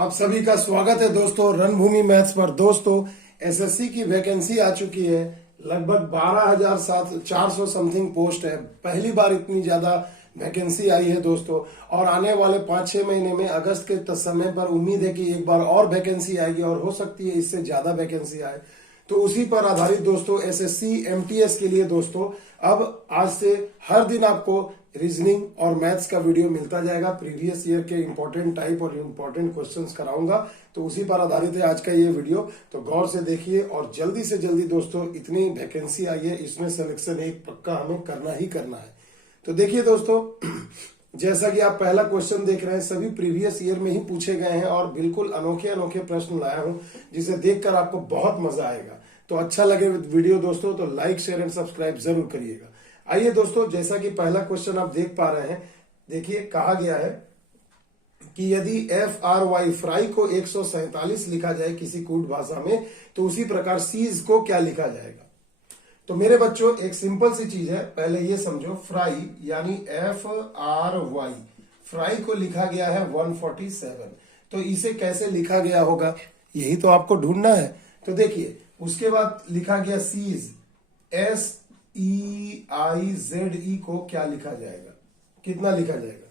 आप सभी का स्वागत है दोस्तों रणभूमि मैथ्स पर। दोस्तों एसएससी की वैकेंसी आ चुकी है, लगभग 12,400 समथिंग पोस्ट है। पहली बार इतनी ज्यादा वैकेंसी आई है दोस्तों, और आने वाले 5-6 महीने में अगस्त के समय पर उम्मीद है कि एक बार और वैकेंसी आएगी और हो सकती है इससे ज्यादा वैकेंसी आए। तो उसी पर आधारित दोस्तों एसएससी एमटीएस के लिए दोस्तों अब आज से हर दिन आपको रीजनिंग और मैथ्स का वीडियो मिलता जाएगा। प्रीवियस ईयर के इंपॉर्टेंट टाइप और इंपॉर्टेंट क्वेश्चंस कराऊंगा, तो उसी पर आधारित है आज का ये वीडियो। तो गौर से देखिए और जल्दी से जल्दी दोस्तों, इतनी वैकेंसी आई है, इसमें सिलेक्शन एक पक्का हमें करना ही करना है। तो देखिए दोस्तों, जैसा कि आप पहला क्वेश्चन देख रहे हैं, सभी प्रीवियस ईयर में ही पूछे गए हैं और बिल्कुल अनोखे अनोखे प्रश्न लाया हूं जिसे देखकर आपको बहुत मजा आएगा। तो अच्छा लगे वीडियो दोस्तों तो लाइक शेयर एंड सब्सक्राइब जरूर करिएगा। आइए दोस्तों, जैसा कि पहला क्वेश्चन आप देख पा रहे हैं, देखिए कहा गया है कि यदि एफ आर वाई फ्राई को 147 लिखा जाए किसी कूट भाषा में, तो उसी प्रकार सीज को क्या लिखा जाएगा। तो मेरे बच्चों, एक सिंपल सी चीज है, पहले ये समझो, फ्राई यानी एफ आर वाई, फ्राई को लिखा गया है 147। तो इसे कैसे लिखा गया होगा, यही तो आपको ढूंढना है। तो देखिए, उसके बाद लिखा गया seize, S E I Z E को क्या लिखा जाएगा, कितना लिखा जाएगा।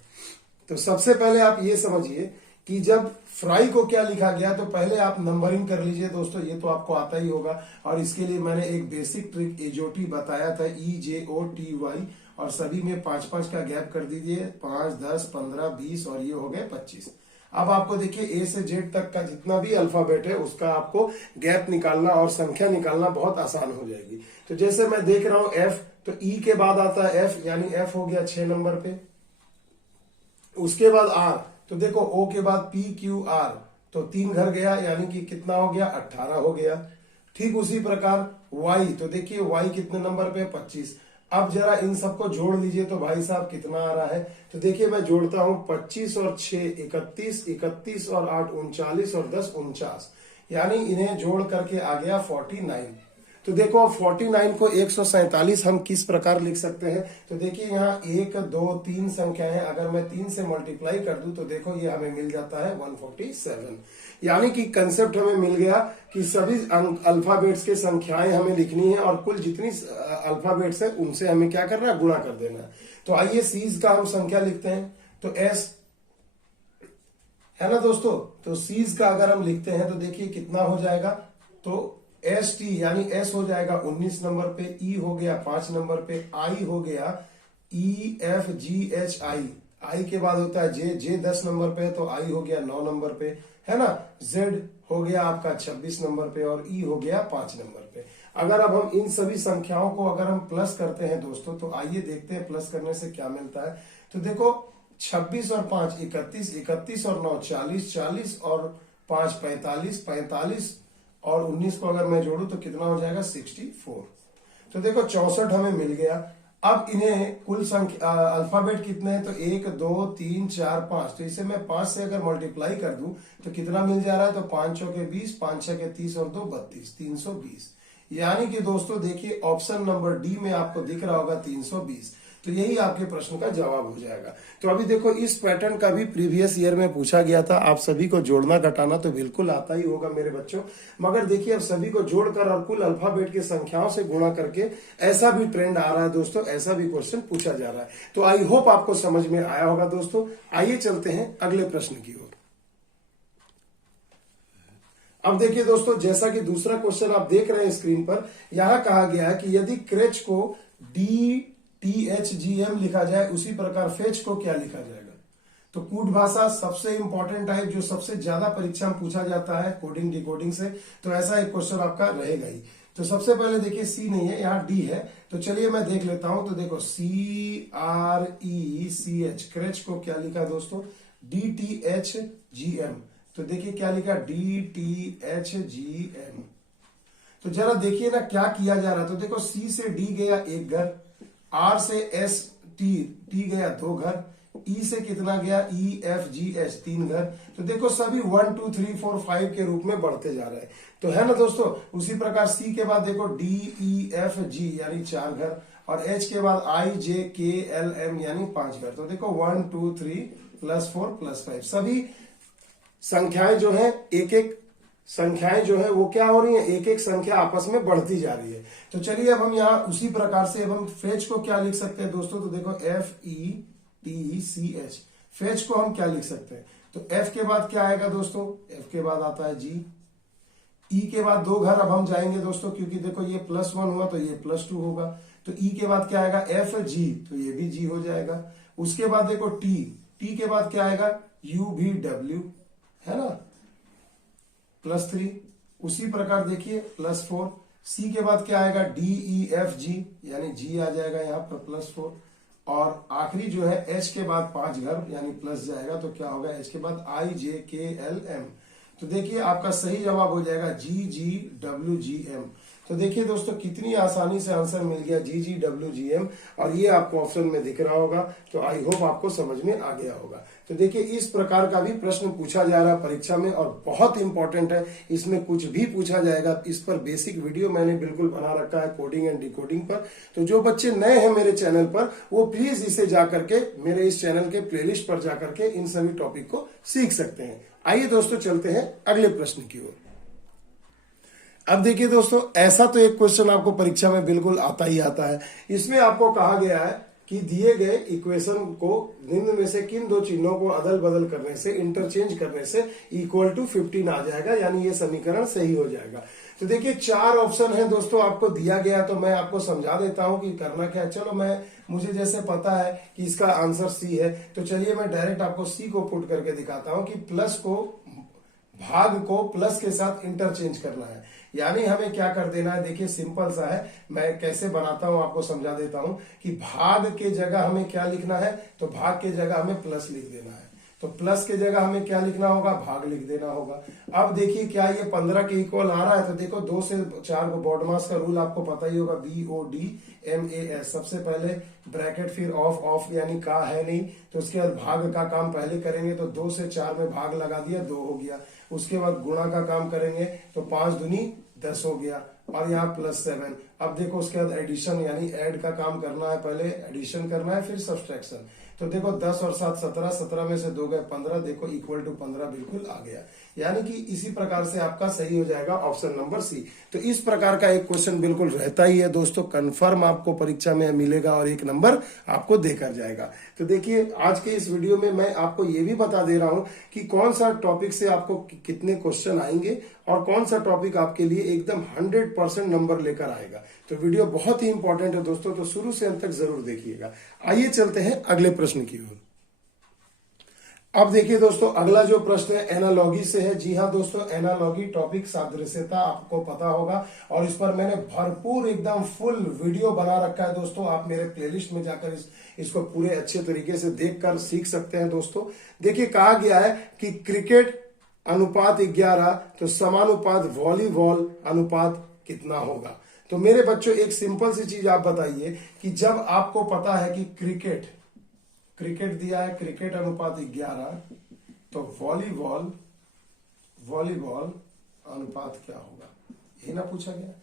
तो सबसे पहले आप ये समझिए कि जब फ्राई को क्या लिखा गया, तो पहले आप नंबरिंग कर लीजिए दोस्तों, ये तो आपको आता ही होगा। और इसके लिए मैंने एक बेसिक ट्रिक एजोटी बताया था, EJOTY, और सभी में 5-5 का गैप कर दीजिए, 5, 10, 15, 20 और ये हो गए 25। अब आपको देखिए ए से जेड तक का जितना भी अल्फाबेट है उसका आपको गैप निकालना और संख्या निकालना बहुत आसान हो जाएगी। तो जैसे मैं देख रहा हूं एफ, तो ई के बाद आता है एफ, यानी एफ हो गया 6 नंबर पे। उसके बाद आर, तो देखो ओ के बाद PQR, तो 3 घर गया, यानी कि कितना हो गया, 18 हो गया। ठीक उसी प्रकार वाई, तो देखिए वाई कितने नंबर पे, 25। अब जरा इन सबको जोड़ लीजिए तो भाई साहब कितना आ रहा है। तो देखिए मैं जोड़ता हूं, 25 और 6 31, 31 और 8 39 और 10 49, यानी इन्हें जोड़ करके आ गया 49। तो देखो 49 को 147 हम किस प्रकार लिख सकते हैं। तो देखिए यहाँ 1, 2, 3 संख्या है, अगर मैं 3 से मल्टीप्लाई कर दूं तो देखो ये हमें मिल जाता है 147। यानी कि कंसेप्ट हमें मिल गया कि सभी अल्फाबेट्स के संख्याएं हमें लिखनी है और कुल जितनी अल्फाबेट्स है उनसे हमें क्या करना है, गुणा कर देना है। तो आइए सीज का हम संख्या लिखते हैं। तो एस है ना दोस्तों, तो सीज का अगर हम लिखते हैं तो देखिए कितना हो जाएगा, तो एस टी यानी एस हो जाएगा 19 नंबर पे, ई हो गया 5 नंबर पे, आई हो गया EFGH आई के बाद होता है जे 10 नंबर पे, तो आई हो गया 9 नंबर पे, है ना। जेड हो गया आपका 26 नंबर पे और ई हो गया 5 नंबर पे। अगर अब हम इन सभी संख्याओं को अगर हम प्लस करते हैं दोस्तों, तो आइए देखते हैं प्लस करने से क्या मिलता है। तो देखो 26 और 5 31, 31 और 9 40, 40 और 5 45, 45 और 19 को अगर मैं जोड़ू तो कितना हो जाएगा, 64। तो देखो 64 हमें मिल गया। अब इन्हें कुल संख्या अल्फाबेट कितने हैं, तो 1, 2, 3, 4, 5, तो इसे मैं 5 से अगर मल्टीप्लाई कर दूं तो कितना मिल जा रहा है, तो 5 चौके 20, 5 छके 30 और 2 32, 320। यानी कि दोस्तों देखिए ऑप्शन नंबर डी में आपको दिख रहा होगा 320। तो यही आपके प्रश्न का जवाब हो जाएगा। तो अभी देखो इस पैटर्न का भी प्रीवियस ईयर में पूछा गया था। आप सभी को जोड़ना घटाना तो बिल्कुल आता ही होगा मेरे बच्चों, मगर देखिए अब सभी को जोड़कर और कुल अल्फाबेट की संख्याओं से गुणा करके ऐसा भी ट्रेंड आ रहा है दोस्तों, ऐसा भी क्वेश्चन पूछा जा रहा है। तो आई होप आपको समझ में आया होगा दोस्तों। आइए चलते हैं अगले प्रश्न की ओर। अब देखिए दोस्तों, जैसा कि दूसरा क्वेश्चन आप देख रहे हैं स्क्रीन पर, यहां कहा गया है कि यदि क्रेच को DTHGM लिखा जाए, उसी प्रकार फेच को क्या लिखा जाएगा। तो कूट भाषा सबसे इंपॉर्टेंट टाइप, जो सबसे ज्यादा परीक्षा में पूछा जाता है कोडिंग डिकोडिंग से, तो ऐसा एक क्वेश्चन आपका रहेगा ही। तो सबसे पहले देखिए सी नहीं है, यहाँ डी है, तो चलिए मैं देख लेता हूं। तो देखो CRECH, क्रेच को क्या लिखा दोस्तों, DTHGM। तो देखिए क्या लिखा, DTHGM। तो जरा देखिए ना क्या किया जा रहा है। तो देखो सी से डी गया 1 घर, आर से एस टी गया 2 घर, ई से कितना गया, EFGH 3 घर। तो देखो सभी 1 2 3 4 5 के रूप में बढ़ते जा रहे हैं, तो है ना दोस्तों। उसी प्रकार सी के बाद देखो DEFG यानी 4 घर, और एच के बाद IJKLM यानी 5 घर। तो देखो 1 2 3 +4 +5 सभी संख्याएं जो है एक एक संख्याएं जो है वो क्या हो रही है, एक एक संख्या आपस में बढ़ती जा रही है। तो चलिए अब हम यहाँ उसी प्रकार से अब हम फेच को क्या लिख सकते हैं दोस्तों, तो देखो FETCH, फेच को हम क्या लिख सकते हैं, तो F के बाद क्या आएगा दोस्तों, F के बाद आता है G, E के बाद 2 घर अब हम जाएंगे दोस्तों, क्योंकि देखो ये +1 हुआ तो ये +2 होगा, तो E के बाद क्या आएगा FG, तो ये भी G हो जाएगा। उसके बाद देखो T के बाद क्या आएगा UVW, है ना, +3। उसी प्रकार देखिए +4। C के बाद क्या आएगा DEFG, यानी G आ जाएगा यहाँ पर +4। और आखिरी जो है H के बाद 5 घर यानी प्लस जाएगा, तो क्या होगा H के बाद IJKLM। तो देखिए आपका सही जवाब हो जाएगा GGWGM। तो देखिए दोस्तों कितनी आसानी से आंसर मिल गया GGWGM, और ये आपको ऑप्शन में दिख रहा होगा। तो आई होप आपको समझ में आ गया होगा। तो देखिए इस प्रकार का भी प्रश्न पूछा जा रहा है परीक्षा में, और बहुत इंपॉर्टेंट है, इसमें कुछ भी पूछा जाएगा। इस पर बेसिक वीडियो मैंने बिल्कुल बना रखा है कोडिंग एंड डिकोडिंग पर। तो जो बच्चे नए हैं मेरे चैनल पर, वो प्लीज इसे जाकर के मेरे इस चैनल के प्लेलिस्ट पर जाकर के इन सभी टॉपिक को सीख सकते हैं। आइए दोस्तों चलते हैं अगले प्रश्न की ओर। अब देखिए दोस्तों, ऐसा तो एक क्वेश्चन आपको परीक्षा में बिल्कुल आता ही आता है। इसमें आपको कहा गया है कि दिए गए इक्वेशन को निम्न में से किन 2 चिन्हों को अदल बदल करने से, इंटरचेंज करने से = 15 आ जाएगा, यानी ये समीकरण सही हो जाएगा। तो देखिए 4 ऑप्शन है दोस्तों आपको दिया गया, तो मैं आपको समझा देता हूं कि करना क्या है। चलो मुझे जैसे पता है कि इसका आंसर C है, तो चलिए मैं डायरेक्ट आपको C को पुट करके दिखाता हूं कि भाग को प्लस के साथ इंटरचेंज करना है। यानी हमें क्या कर देना है, देखिए सिंपल सा है, मैं कैसे बनाता हूं आपको समझा देता हूं कि भाग के जगह हमें क्या लिखना है, तो भाग के जगह हमें प्लस लिख देना है। तो प्लस के जगह हमें क्या लिखना होगा, भाग लिख देना होगा। अब देखिए क्या ये 15 के इक्वल आ रहा है, तो देखो 2 से 4 को बॉडमास का रूल आपको पता ही होगा, BODMAS। सबसे पहले ब्रैकेट, फिर ऑफ यानी का है नहीं, तो उसके बाद भाग का काम पहले करेंगे, तो 2 से 4 में भाग लगा दिया, 2 हो गया। उसके बाद गुणा का काम करेंगे, तो 5 दूनी 10 हो गया, और यहाँ +7। अब देखो उसके बाद एडिशन यानी ऐड का काम करना है, पहले एडिशन करना है फिर सब्सट्रैक्शन। तो देखो 10 और 7 17, 17 में से 2 गए 15, देखो = 15 बिल्कुल आ गया। यानी कि इसी प्रकार से आपका सही हो जाएगा ऑप्शन नंबर C। तो इस प्रकार का एक क्वेश्चन बिल्कुल रहता ही है दोस्तों, कंफर्म आपको परीक्षा में मिलेगा और 1 नंबर आपको देकर जाएगा। तो देखिए आज के इस वीडियो में मैं आपको ये भी बता दे रहा हूं कि कौन सा टॉपिक से आपको कितने क्वेश्चन आएंगे और कौन सा टॉपिक आपके लिए एकदम 100% नंबर लेकर आएगा। तो वीडियो बहुत ही इंपॉर्टेंट है दोस्तों, तो शुरू से अंत तक जरूर देखिएगा। आइए चलते हैं अगले प्रश्न की ओर। अब देखिए दोस्तों अगला जो प्रश्न है एनालॉगी से है। जी हाँ दोस्तों, एनालॉगी टॉपिक सादृश्यता आपको पता होगा, और इस पर मैंने भरपूर एकदम फुल वीडियो बना रखा है दोस्तों। आप मेरे प्लेलिस्ट में जाकर इसको पूरे अच्छे तरीके से देखकर सीख सकते हैं दोस्तों। देखिए कहा गया है कि क्रिकेट अनुपात 11 तो समानुपात वॉलीबॉल अनुपात कितना होगा। तो मेरे बच्चों एक सिंपल सी चीज आप बताइए कि जब आपको पता है कि क्रिकेट दिया है, क्रिकेट अनुपात 11, तो वॉलीबॉल अनुपात क्या होगा, यही ना पूछा गया।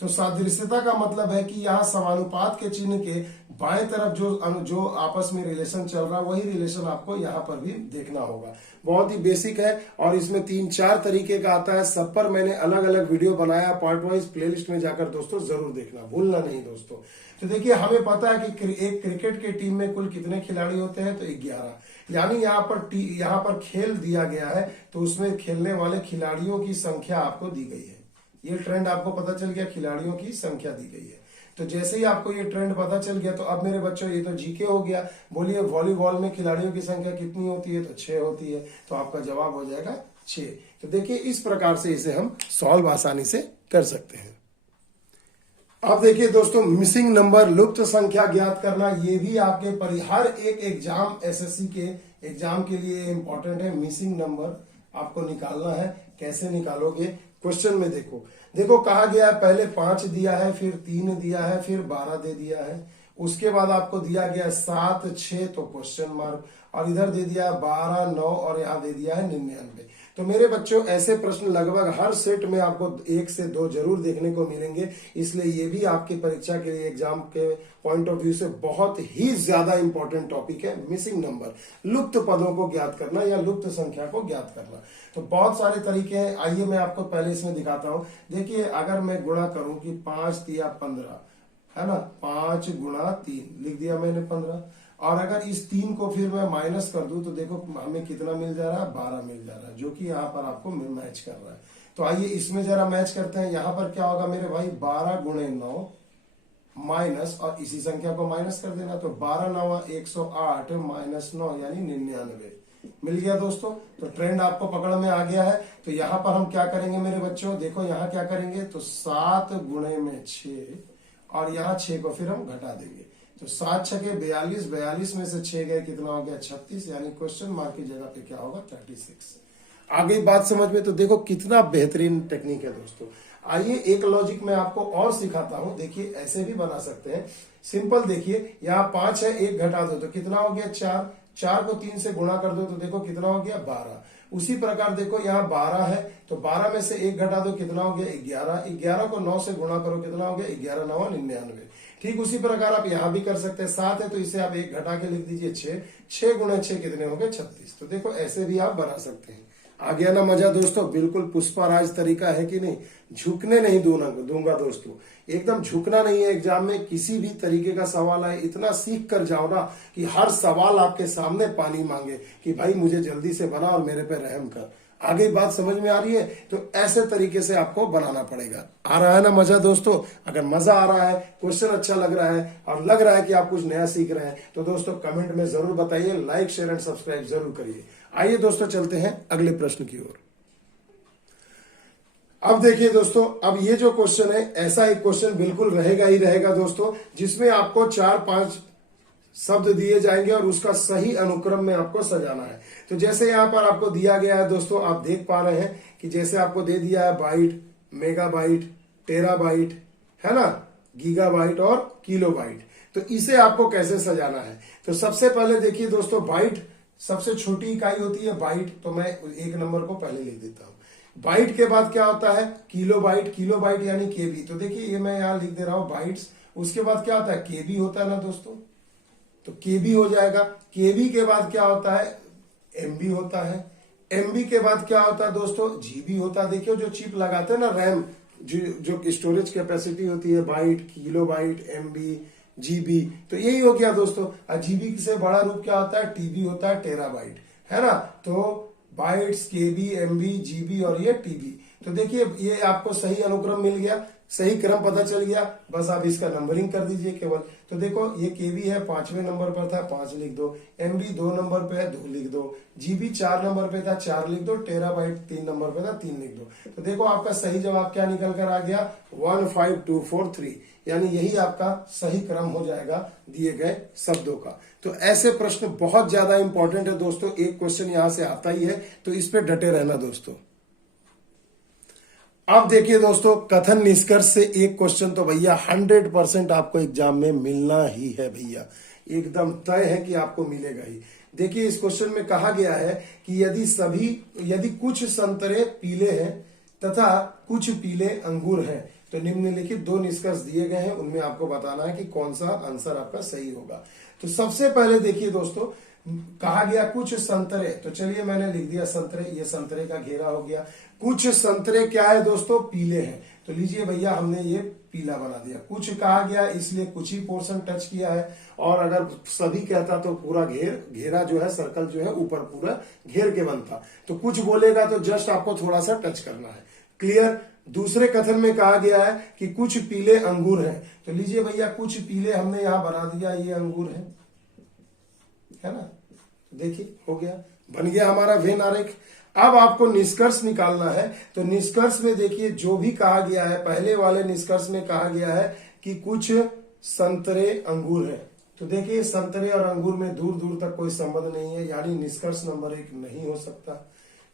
तो सादृश्यता का मतलब है कि यहाँ समानुपात के चिन्ह के बाएं तरफ जो आपस में रिलेशन चल रहा है, वही रिलेशन आपको यहाँ पर भी देखना होगा। बहुत ही बेसिक है, और इसमें 3-4 तरीके का आता है। सब पर मैंने अलग अलग वीडियो बनाया पार्ट वाइज, प्लेलिस्ट में जाकर दोस्तों जरूर देखना, भूलना नहीं दोस्तों। तो देखिए हमें पता है कि एक क्रिकेट के टीम में कुल कितने खिलाड़ी होते हैं, तो 11। यानी यहाँ पर खेल दिया गया है, तो उसमें खेलने वाले खिलाड़ियों की संख्या आपको दी गई है। ये ट्रेंड आपको पता चल गया, खिलाड़ियों की संख्या दी गई है। तो जैसे ही आपको ये ट्रेंड पता चल गया, तो अब मेरे बच्चों ये तो जीके हो गया। बोलिए वॉलीबॉल में खिलाड़ियों की संख्या कितनी होती है, तो 6 होती है। तो आपका जवाब हो जाएगा 6। तो देखिए इस प्रकार से इसे हम सॉल्व आसानी से कर सकते हैं। अब देखिए दोस्तों, मिसिंग नंबर, लुप्त संख्या ज्ञात करना, ये भी आपके हर एक एग्जाम एसएससी के एग्जाम के लिए इंपॉर्टेंट है। मिसिंग नंबर आपको निकालना है। कैसे निकालोगे, क्वेश्चन में देखो कहा गया है पहले 5 दिया है, फिर 3 दिया है, फिर 12 दे दिया है। उसके बाद आपको दिया गया 7, 6 तो क्वेश्चन मार्क, और इधर दे दिया 12, 9 और यहाँ दे दिया है 99। तो मेरे बच्चों ऐसे प्रश्न लगभग हर सेट में आपको 1 से 2 जरूर देखने को मिलेंगे, इसलिए ये भी आपकी परीक्षा के लिए एग्जाम के पॉइंट ऑफ व्यू से बहुत ही ज्यादा इंपॉर्टेंट टॉपिक है। मिसिंग नंबर, लुप्त पदों को ज्ञात करना या लुप्त संख्या को ज्ञात करना। तो बहुत सारे तरीके हैं, आइए मैं आपको पहले इसमें दिखाता हूं। देखिए अगर मैं गुणा करूं कि 5 तिया 15 है ना, 5 गुणा 3 लिख दिया मैंने 15, और अगर इस 3 को फिर मैं माइनस कर दूं तो देखो हमें कितना मिल जा रहा है, 12 मिल जा रहा है, जो कि यहाँ पर आपको मैच कर रहा है। तो आइए इसमें जरा मैच करते हैं। यहाँ पर क्या होगा मेरे भाई, 12 गुणे 9 माइनस, और इसी संख्या को माइनस कर देना, तो 12 9 108 माइनस 9 यानी 99 मिल गया दोस्तों। तो ट्रेंड आपको पकड़ में आ गया है। तो यहाँ पर हम क्या करेंगे मेरे बच्चों, देखो यहाँ क्या करेंगे, तो 7 गुणे में 6 और यहाँ 6 को फिर हम घटा देंगे, तो 7 छके 42, 42 में से 6 गए कितना हो गया 36, यानी क्वेश्चन मार्क की जगह पे क्या होगा 36। आ गई बात समझ में। तो देखो कितना बेहतरीन टेक्निक है दोस्तों। आइए एक लॉजिक में आपको और सिखाता हूं। देखिए ऐसे भी बना सकते हैं, सिंपल। देखिए यहाँ 5 है, 1 घटा दो तो कितना हो गया 4, 4 को 3 से गुणा कर दो तो देखो कितना हो गया 12। उसी प्रकार देखो यहाँ 12 है, तो 12 में से 1 घटा दो कितना हो गया 11, 11 को 9 से गुणा करो कितना हो गया 11 9 99। ठीक उसी प्रकार आप यहाँ भी कर सकते हैं। 7 है तो इसे आप 1 घटा के लिख दीजिए 6, 6 गुणे 6 कितने हो गए 36। तो देखो ऐसे भी आप बना सकते हैं। आ गया ना मजा दोस्तों, बिल्कुल पुष्पाराज तरीका है कि नहीं। झुकने नहीं दूंगा दोस्तों, एकदम झुकना नहीं है। एग्जाम में किसी भी तरीके का सवाल आए, इतना सीख कर जाओ ना कि हर सवाल आपके सामने पानी मांगे कि भाई मुझे जल्दी से बना और मेरे पे रहम कर। आगे बात समझ में आ रही है। तो ऐसे तरीके से आपको बनाना पड़ेगा। आ रहा है ना मजा दोस्तों। अगर मजा आ रहा है, क्वेश्चन अच्छा लग रहा है और लग रहा है कि आप कुछ नया सीख रहे हैं, तो दोस्तों कमेंट में जरूर बताइए, लाइक शेयर एंड सब्सक्राइब जरूर करिए। आइए दोस्तों चलते हैं अगले प्रश्न की ओर। अब देखिए दोस्तों, अब ये जो क्वेश्चन है, ऐसा एक क्वेश्चन बिल्कुल रहेगा ही रहेगा दोस्तों, जिसमें आपको 4-5 शब्द दिए जाएंगे और उसका सही अनुक्रम में आपको सजाना है। तो जैसे यहाँ पर आपको दिया गया है दोस्तों, आप देख पा रहे हैं कि जैसे आपको दे दिया है बाइट, मेगाबाइट, टेराबाइट, है ना, गीगाबाइट और किलोबाइट। तो इसे आपको कैसे सजाना है। तो सबसे पहले देखिए दोस्तों, बाइट सबसे छोटी इकाई होती है बाइट, तो मैं 1 नंबर को पहले लिख देता हूं। बाइट के बाद क्या होता है किलोबाइट, किलोबाइट यानी केबी। तो देखिए ये मैं यहां लिख दे रहा हूं बाइट्स। उसके बाद क्या होता है केबी होता है ना दोस्तों, तो केबी हो जाएगा। केबी के बाद क्या होता है एमबी होता है। एमबी के बाद क्या होता है दोस्तों जीबी होता है। देखियो जो चिप लगाते हैं ना रैम, जो स्टोरेज कैपेसिटी होती है, बाइट, किलोबाइट, एमबी, जीबी, तो यही हो गया दोस्तों। और जीबी से बड़ा रूप क्या होता है टीबी होता है, टेराबाइट, है ना। तो बाइट्स, केबी, एमबी, जीबी और ये टीबी। तो देखिए ये आपको सही अनुक्रम मिल गया, सही क्रम पता चल गया। बस आप इसका नंबरिंग कर दीजिए केवल। तो देखो ये केबी है 5वें नंबर पर था, 5 लिख दो। एमबी 2 नंबर पे है, 2 लिख दो। जीबी 4 नंबर पे था, 4 लिख दो। टेराबाइट 3 नंबर पे था, 3 लिख दो। तो देखो आपका सही जवाब क्या निकल कर आ गया 15243, यानी यही आपका सही क्रम हो जाएगा दिए गए शब्दों का। तो ऐसे प्रश्न बहुत ज्यादा इंपॉर्टेंट है दोस्तों। एक क्वेश्चन यहां से आता ही है, तो इस पे डटे रहना दोस्तों। अब देखिए दोस्तों, कथन निष्कर्ष से एक क्वेश्चन तो भैया 100% आपको एग्जाम में मिलना ही है भैया, एकदम तय है कि आपको मिलेगा ही। देखिए इस क्वेश्चन में कहा गया है कि यदि कुछ संतरे पीले हैं तथा कुछ पीले अंगूर हैं, तो निम्नलिखित 2 निष्कर्ष दिए गए हैं, उनमें आपको बताना है कि कौन सा आंसर आपका सही होगा। तो सबसे पहले देखिए दोस्तों, कहा गया कुछ संतरे, तो चलिए मैंने लिख दिया संतरे, ये संतरे का घेरा हो गया। कुछ संतरे क्या है दोस्तों पीले हैं, तो लीजिए भैया हमने ये पीला बना दिया। कुछ कहा गया इसलिए कुछ ही पोर्शन टच किया है, और अगर सभी कहता तो पूरा घेरा जो है, सर्कल जो है ऊपर पूरा घेर के बनता। तो कुछ बोलेगा तो जस्ट आपको थोड़ा सा टच करना है। क्लियर। दूसरे कथन में कहा गया है कि कुछ पीले अंगूर हैं, तो लीजिए भैया कुछ पीले हमने यहां बना दिया, ये अंगूर है ना। देखिए हो गया, बन गया हमारा वेन आरेख। अब आपको निष्कर्ष निकालना है। तो निष्कर्ष में देखिए जो भी कहा गया है, पहले वाले निष्कर्ष में कहा गया है कि कुछ संतरे अंगूर हैं, तो देखिए संतरे और अंगूर में दूर दूर तक कोई संबंध नहीं है, यानी निष्कर्ष नंबर 1 नहीं हो सकता।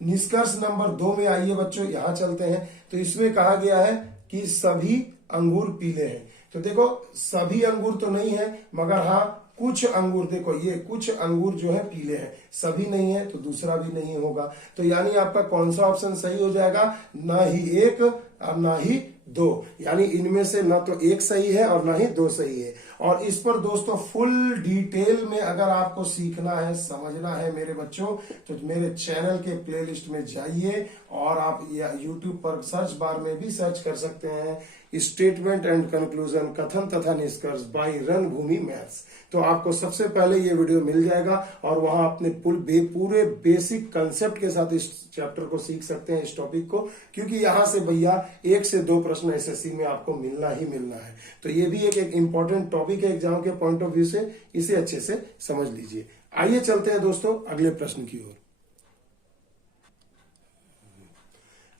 निष्कर्ष नंबर 2 में आइए बच्चों, यहां चलते हैं। तो इसमें कहा गया है कि सभी अंगूर पीले हैं, तो देखो सभी अंगूर तो नहीं है, मगर हाँ कुछ अंगूर, देखो ये कुछ अंगूर जो है पीले हैं, सभी नहीं है तो दूसरा भी नहीं होगा। तो यानी आपका कौन सा ऑप्शन सही हो जाएगा, ना ही एक और ना ही दो, यानी इनमें से ना तो एक सही है और ना ही दो सही है। और इस पर दोस्तों फुल डिटेल में अगर आपको सीखना है, समझना है मेरे बच्चों, तो मेरे चैनल के प्लेलिस्ट में जाइए और आप यूट्यूब पर सर्च बार में भी सर्च कर सकते हैं स्टेटमेंट एंड कंक्लूजन, कथन तथा निष्कर्ष बाय रणभूमि मैथ्स। तो आपको सबसे पहले ये वीडियो मिल जाएगा और वहां अपने पूरे बेसिक कंसेप्ट के साथ इस चैप्टर को सीख सकते हैं, इस टॉपिक को, क्योंकि यहां से भैया 1 से 2 प्रश्न एसएससी में आपको मिलना ही मिलना है। तो ये भी एक इंपॉर्टेंट टॉपिक है एग्जाम के पॉइंट ऑफ व्यू से, इसे अच्छे से समझ लीजिए। आइए चलते हैं दोस्तों अगले प्रश्न की ओर।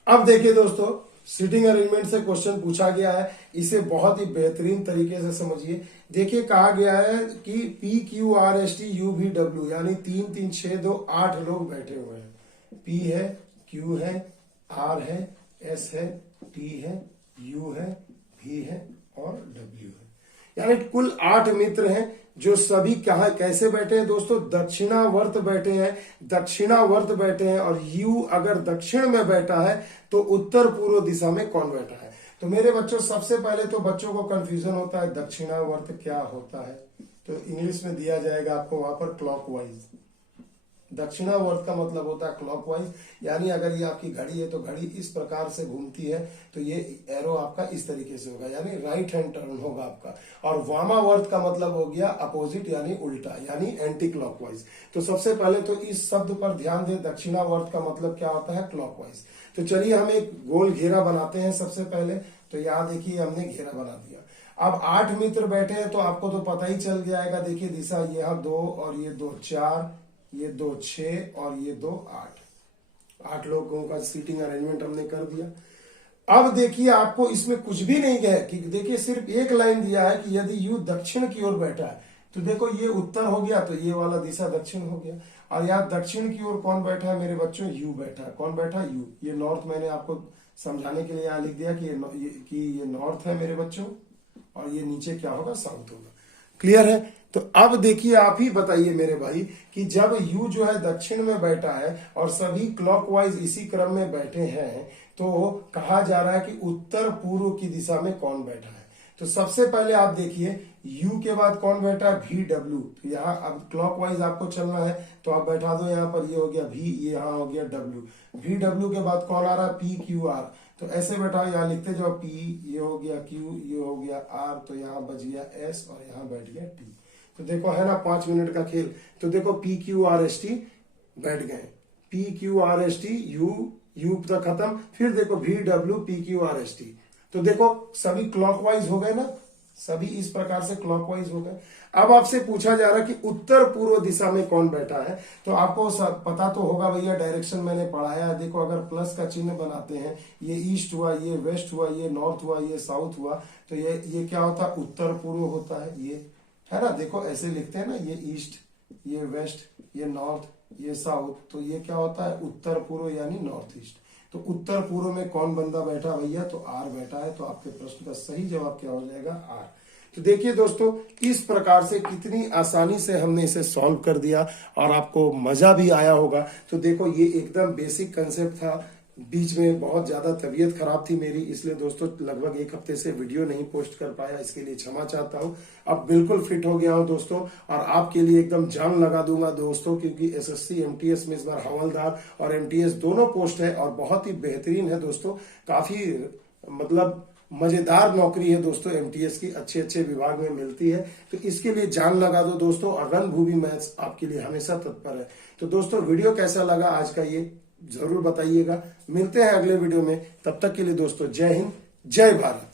अब देखिए दोस्तों, सीटिंग अरेंजमेंट से क्वेश्चन पूछा गया है, इसे बहुत ही बेहतरीन तरीके से समझिए। देखिए कहा गया है कि PQRSTUVW यानी 3 3 6 2 8 लोग बैठे हुए हैं। P है, Q है, R है, S है, T है, U है, V है और W है, यानी कुल 8 मित्र हैं जो सभी कहा कैसे बैठे हैं दोस्तों, दक्षिणावर्त बैठे हैं, दक्षिणावर्त बैठे हैं। और यू अगर दक्षिण में बैठा है तो उत्तर पूर्व दिशा में कौन बैठा है। तो मेरे बच्चों सबसे पहले तो बच्चों को कंफ्यूजन होता है दक्षिणावर्त क्या होता है, तो इंग्लिश में दिया जाएगा आपको वहां पर क्लॉकवाइज। दक्षिणावर्त का मतलब होता है क्लॉकवाइज, यानी अगर ये आपकी घड़ी है तो घड़ी इस प्रकार से घूमती है तो ये एरो आपका इस तरीके से होगा, यानी राइट हैंड टर्न होगा आपका। और वामावर्त का मतलब हो गया अपोजिट यानी उल्टा, यानी एंटी क्लॉकवाइज। तो सबसे पहले तो इस शब्द पर ध्यान दें, दक्षिणावर्त का मतलब क्या होता है, क्लॉकवाइज। तो चलिए हम एक गोल घेरा बनाते हैं सबसे पहले। तो यहाँ देखिए हमने घेरा बना दिया। अब 8 मित्र बैठे हैं तो आपको तो पता ही चल जाएगा, देखिए दिशा यहाँ 2 और ये 2 4, ये 2 6 और ये 2 8 लोगों का सीटिंग अरेंजमेंट हमने कर दिया। अब देखिए आपको इसमें कुछ भी नहीं है कि देखिए सिर्फ एक लाइन दिया है कि यदि यू दक्षिण की ओर बैठा है तो देखो ये उत्तर हो गया, तो ये वाला दिशा दक्षिण हो गया। और यहाँ दक्षिण की ओर कौन बैठा है मेरे बच्चों, यू बैठा है। कौन बैठा है, यू। ये नॉर्थ मैंने आपको समझाने के लिए यहाँ लिख दिया कि ये नॉर्थ है मेरे बच्चों, और ये नीचे क्या होगा, साउथ होगा। क्लियर है। तो अब देखिए आप ही बताइए मेरे भाई कि जब यू जो है दक्षिण में बैठा है और सभी क्लॉकवाइज इसी क्रम में बैठे हैं तो कहा जा रहा है कि उत्तर पूर्व की दिशा में कौन बैठा है। तो सबसे पहले आप देखिए यू के बाद कौन बैठा है, वी डब्ल्यू। तो यहाँ अब क्लॉकवाइज आपको चलना है तो आप बैठा दो यहाँ पर, ये हो गया वी, ये यहाँ हो गया डब्ल्यू। वी डब्ल्यू के बाद कौन आ रहा है, पी क्यू आर। तो ऐसे बैठा यहाँ लिखते जाओ, पी ये हो गया, क्यू ये हो गया, आर तो यहाँ बच गया एस और यहाँ बैठ गया टी। तो देखो है ना 5 मिनट का खेल। तो देखो P Q R S T बैठ गए, P Q R S T, you तक खत्म। फिर देखो V W P Q R S T. तो देखो सभी क्लॉकवाइज हो गए ना, सभी इस प्रकार से क्लॉकवाइज हो गए। अब आपसे पूछा जा रहा है कि उत्तर पूर्व दिशा में कौन बैठा है। तो आपको पता तो होगा भैया, डायरेक्शन मैंने पढ़ाया है। देखो अगर प्लस का चिन्ह बनाते हैं, ये ईस्ट हुआ, ये वेस्ट हुआ, ये नॉर्थ हुआ, ये साउथ हुआ, तो ये क्या होता है, उत्तर पूर्व होता है। ये है ना, देखो ऐसे लिखते हैं ना, ये ईस्ट, ये वेस्ट, ये नॉर्थ, ये साउथ, तो ये क्या होता है, उत्तर पूर्व यानी नॉर्थ ईस्ट। तो उत्तर पूर्व में कौन बंदा बैठा भैया, तो आर बैठा है। तो आपके प्रश्न का सही जवाब क्या हो जाएगा, आर। तो देखिए दोस्तों इस प्रकार से कितनी आसानी से हमने इसे सॉल्व कर दिया और आपको मजा भी आया होगा। तो देखो ये एकदम बेसिक कंसेप्ट था, बीच में बहुत ज्यादा तबीयत खराब थी मेरी, इसलिए दोस्तों लगभग 1 हफ्ते से वीडियो नहीं पोस्ट कर पाया, इसके लिए क्षमा चाहता हूं। अब बिल्कुल फिट हो गया हूं दोस्तों और आपके लिए एकदम जान लगा दूंगा दोस्तों, क्योंकि एसएससी एमटीएस में इस बार हवलदार और एमटीएस दोनों पोस्ट है और बहुत ही बेहतरीन है दोस्तों। काफी मतलब मजेदार नौकरी है दोस्तों, एमटीएस की अच्छे विभाग में मिलती है। तो इसके लिए जान लगा दो दोस्तों, और रणभूमि मैथ्स आपके लिए हमेशा तत्पर है। तो दोस्तों वीडियो कैसा लगा आज का ये जरूर बताइएगा। मिलते हैं अगले वीडियो में, तब तक के लिए दोस्तों जय हिंद, जय भारत।